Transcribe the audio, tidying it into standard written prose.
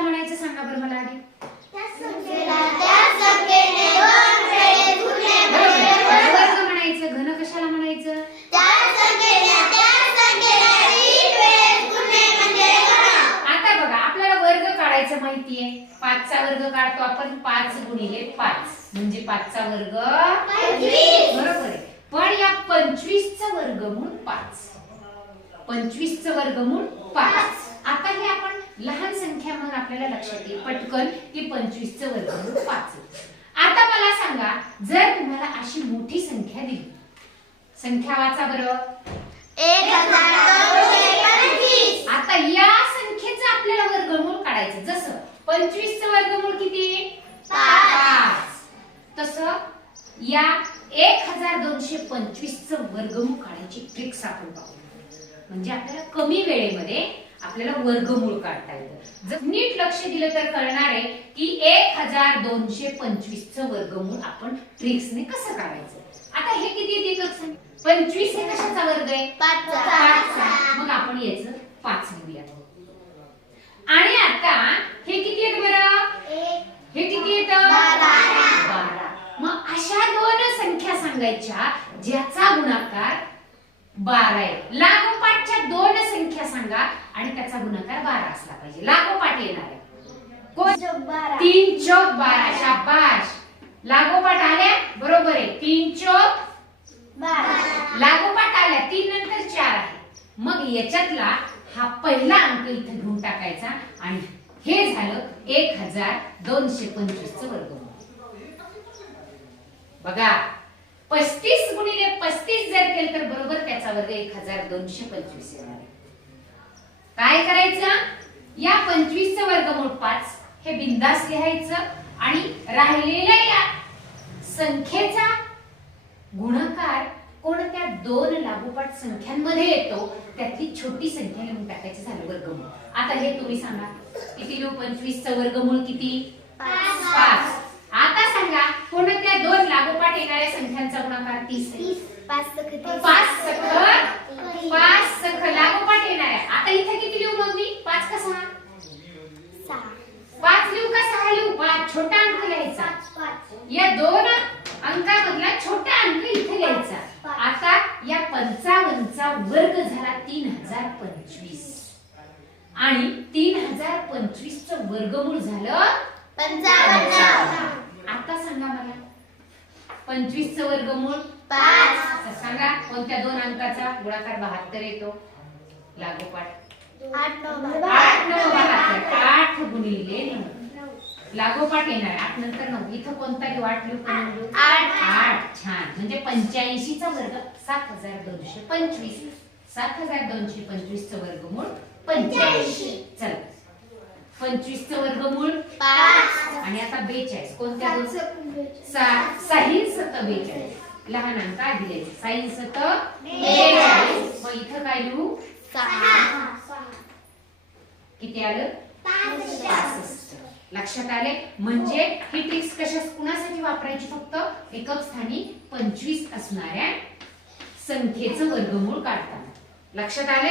कशाला म्हणायचं सांगा बरं मला आधी. वर्ग म्हणायचं. घन कशाला म्हणायचं. आता बघा आपल्याला वर्ग काढायचं माहितीये. 5 चा वर्ग काढतो आपण. 5 गुणिले 5 म्हणजे 5 चा वर्ग 25. बरोबर आहे. पण या 25 चा वर्गमूळ 5. 25 चं वर्गमूळ 5. आता हे आपण लहान संख्या म्हणून आपल्याला लक्षात येईल पटकन की 25 चं वर्गमूळ 5. आता मला सांगा जर तुम्हाला अशी मोठी संख्या दिली. संख्या वाचा बरं. 1225. आता या संख्येचं आपल्याला वर्गमूळ काढायचं. जसं 25 चं वर्गमूळ किती 5. तसं या 1225 चं वर्गमूळ काढायची ट्रिक्स आपण पाहू. म्हणजे आपल्याला कमी वेळेमध्ये आपल्याला वर्गमूळ काढता येतं. जर नीट लक्ष दिलं तर कळणार आहे की 1225 चं वर्गमूळ आपण ट्रिक्सने कसं काढायचं. आता हे किती येते. 25 हे कशाचा वर्ग आहे 5 चा. मग आपण याचं 5 लिहूया. आणि आता हे किती येतं बरं. हे किती येतं 12. मग अशा दोन संख्या सांगायच्या ज्याचा गुणाकार 12 आहे. लागोपाठच्या दोन संख्या सांगा आणि त्याचा गुणाकार 12 असला पाहिजे. लागोपाठ येणार आहे. 3 चौक 12. शाबाश. लागोपाठ आल्या बरोबर आहे. 3 चौक 12. लागोपाठ आल्या. 3 नंतर 4 आहे. मग याच्यातला हा पहिला अंक इथे घेऊन टाकायचा आणि हे झालं 1225 चं वर्गमूळ. बघा 35 गुणिले 35 जर केलं तर बरोबर त्याचा वर्ग 1225 येणार. काय करायचं या 25 चं वर्गमूळ 5 हे बिंदास लिहायचं आणि राहिलेल्या या संख्येचा गुणाकार कोणत्या दोन लागोपाठ संख्यांमध्ये येतो त्यातली छोटी संख्या लिहून टाकायची. झालं वर्गमूळ. आता हे तुम्ही सांगा किती लिहू. 25 चं वर्गमूळ किती 5. आता सांगा कोणत्या दोन लागोपाठ येणाऱ्या संख्यांचा गुणाकार 30 आहे. 5 सख लागोपाठ येणाऱ्या. आता इथे किती लिहू मग मी 5 का 6. 5 लिहू का 6 लिहू. 5 छोटा अंक लिहायचा. या दोन अंकामधला छोटा अंक इथे लिहायचा. आता या 55 चा वर्ग झाला 3025 आणि 3025 चं वर्गमूळ झालं 55. आता सांगा मला 25 चं वर्गमूळ 5. सांगा कोणत्या दोन अंकाचा गुणाकार 72 येतो. लागोपाठ 8 9 72. 8 गुणिले 9 लागोपाठ येणार. 8 नंतर 9. इथं कोणता वाट लिहू 8. छान. म्हणजे 85 चा वर्ग 7225. 7225 चं वर्गमूळ 85. चल 25 चं वर्गमूळ 5 आणि आता 42. कोणत्या दोन 6 7 42. लहान अंक आधी लिहायचे. 6 7 42. मग इथं काय लिहू 6. किती आलं 65. लक्षात आले. म्हणजे ही ट्रिक्स कशा कुणासाठी वापरायची. फक्त एकक स्थानी 25 असणाऱ्या संख्येचं वर्गमूळ काढताना. लक्षात आले.